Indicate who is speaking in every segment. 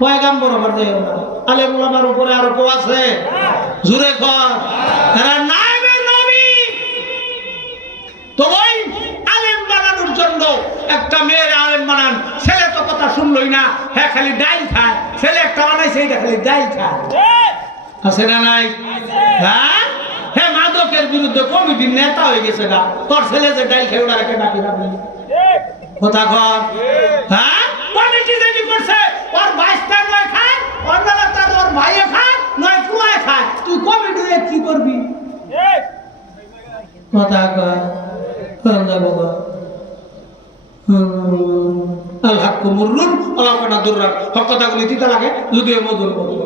Speaker 1: পয়গাম্বর আবার যাইও আলেম ওলামার উপরে আরও কেউ আছে? জুরে কর এরা নাইবের নবী। তো ওই আলেম বানানোর জন্য একটা মেয়ের আলেম বানান। ছেলে তো কথা শুনলই না। হ্যাঁ খালি ডাইল খায়। ছেলে একটা বানাইছে এইটা খালি ডাইল খায়। আছে না নাই? হ্যাঁ? হ্যাঁ মাদকের বিরুদ্ধে কমিটির নেতা হয়ে গেছে গা তোর ছেলে যে ডাইল খেয়ে ওরা রেখে ডাকি রাখবি কথা কর। হ্যাঁ কমিটি যদি করছে ওর বাইশটা নয় খায় ওর বেলা তার ওর ভাইয়ে খায় নয় পুয়ায় খায় তুই কমিটি হয়ে কি করবি কথা কর কর না বাবা হুম। আল হাক্কু মুররুন ওলা কাটা দুর্রান। হক কথাগুলি তিতা লাগে, যদিও মধুর মধুর।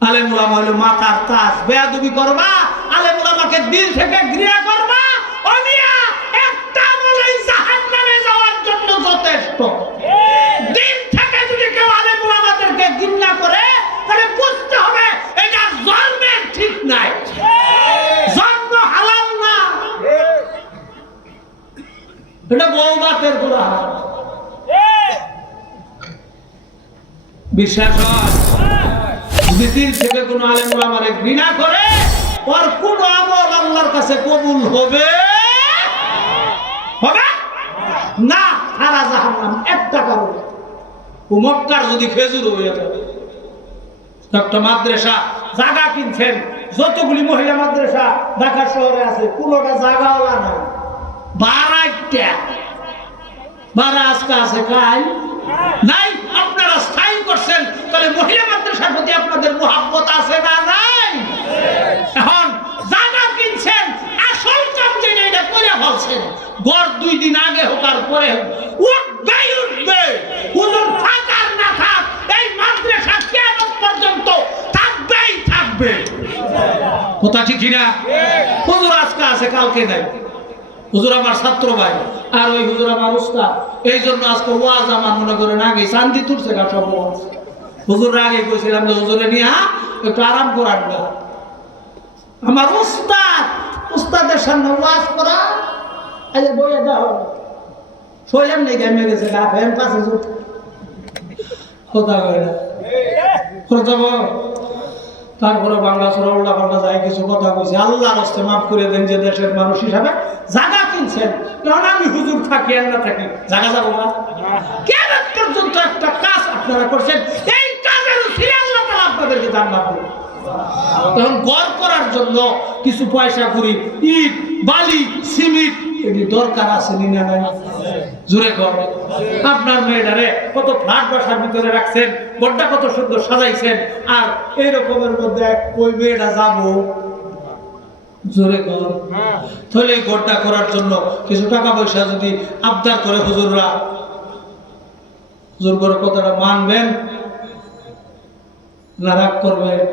Speaker 1: আলেম ওলামা হলো মাতার তাস। বেয়াদবি করবা আলেম ওলামাকে দিল থেকে ঘৃণা করবা ও মিয়া একটা বলেই জাহান্নামে যাওয়ার জন্য যথেষ্ট দিন থেকে যদি কেউ আলেম ওলামাদেরকে ঘৃণা করে তাহলে বুঝতে হবে এটা জন্মের ঠিক নাই জন্ম হালাল না এটা বিশ্বাস কোন ঘৃণা করে, ওর কোন আমল আল্লাহর কাছে কবুল হবে? না, সারা একটা কারণে। যদি খেজুর হয়ে যাবে মাদ্রাসা জায়গা কিনছেন, যতগুলি মহিলা মাদ্রাসা ঢাকা শহরে আছে কোনোটা জায়গাওয়ালা না বারাইটা বারা আজকে আছে কাল? নাই, আপনারা স্থায়ী করছেন। তাহলে মহিলা মাদ্রাসার প্রতি আপনাদের মোহাব্বত আছে না নাই? এখন জায়গা কিনছেন, আসল কাম যেটা এটা করে ফেলছেন। গড় দুই দিন আগে হোক পরে হোক, উঠবেই উঠবে। হুজুর না থাক, এই মাদ্রাসা কেমন পর্যন্ত থাকবেই থাকবে। কথা ঠিক না হুজুর আজকে আছে, কালকে নাই। হুজুর আমার ছাত্র ভাই আর ওই হুজুর আমার উস্তাদ। এই জন্য আজকে ওয়াজ আমার মনে করেন আগে শান্তি তুলছে গা সব হুজুর আগে কইছিলাম যে হুজুরে নিয়ে একটু আরাম করান গা। আমার উস্তাদ, উস্তাদের সামনে ওয়াজ করা। আজ বইয়ে দাও। শৈলাম নেই গেমে গেছে গা, ফ্যান পাশে কথা কয় না। তারপরে বাংলা সরা উল্টা পাল্টা যায়, কিছু কথা কইছে। আল্লাহ রাস্তে মাফ করে দেন যে দেশের মানুষ হিসাবে জায়গা কিনছেন কারণ আমি হুজুর থাকি, আর না থাকি। জায়গা যাব না? কেন পর্যন্ত একটা কাজ আপনারা করছেন? এই কাজের আল্লাহ তাআলা আপনাদেরকে জান্নাত তখন গড় করার জন্য কিছু পয়সা করি ইট, বালি, সিমেন্ট, এটি দরকার আছে নিনা নাই? জুড়ে কর। আপনার মেয়েটারে কত ফ্ল্যাট বাসার ভিতরে রাখছেন বড্ডা কত সুন্দর সাজাইছেন, আর এই রকমের মধ্যে ওই মেয়েটা যাব জোরে কর। তাহলে এই ঘরটা করার জন্য কিছু টাকা পয়সা যদি আবদার করে হুজুররা। হুজুর করে কথাটা মানবেন না রাগ করবেন।